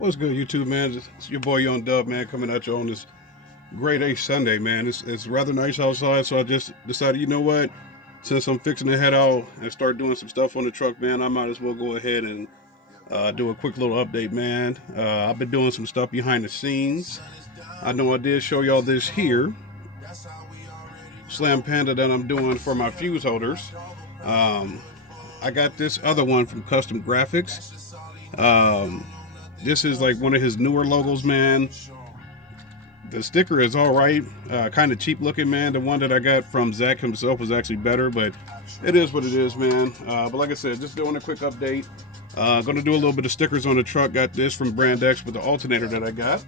What's good, YouTube, man? It's your boy Young Dub, man, coming at you on this great A Sunday, man. It's rather nice outside, so I just decided, you know what? Since I'm fixing to head out and start doing some stuff on the truck, man, I might as well go ahead and do a quick little update, man. I've been doing some stuff behind the scenes. I know I did show y'all this here, Slam Panda, that I'm doing for my fuse holders. I got this other one from Kustom Graphics. This is like one of his newer logos, man. The sticker is all right, kind of cheap looking, man. The one that I got from Zach himself was actually better, but it is what it is, man. But like I said, just doing a quick update. Gonna do a little bit of stickers on the truck. Got this from Brand X with the alternator that I got.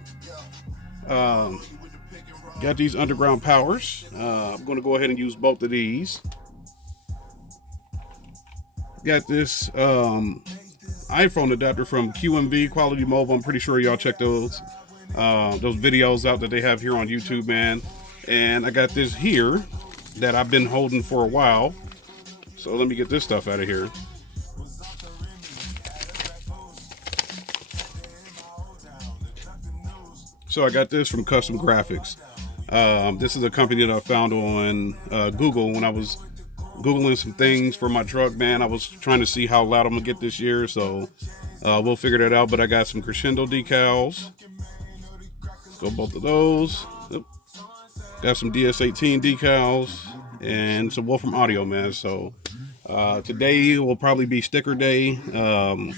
Got these underground powers. I'm gonna go ahead and use both of these. Got this iPhone adapter from QMV Quality Mobile. I'm pretty sure y'all check those videos out that they have here on YouTube, man. And I got this here that I've been holding for a while. So let me get this stuff out of here. So I got this from Kustom Graphics. This is a company that I found on Google when I was Googling some things for my truck, man. I was trying to see how loud I'm gonna get this year, so we'll figure that out. But I got some Crescendo decals. Go both of those. Yep. Got some DS18 decals and some Wolfram audio, man. So today will probably be sticker day. And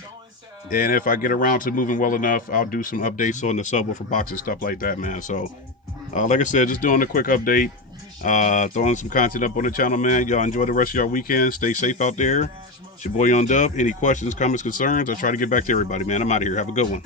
if I get around to moving well enough, I'll do some updates on the subwoofer boxes, stuff like that, man. So like I said, just doing a quick update. Throwing some content up on the channel, man. Y'all enjoy the rest of your weekend. Stay safe out there. It's your boy Young Dub. Any questions, comments, concerns? I try to get back to everybody, man. I'm out of here. Have a good one.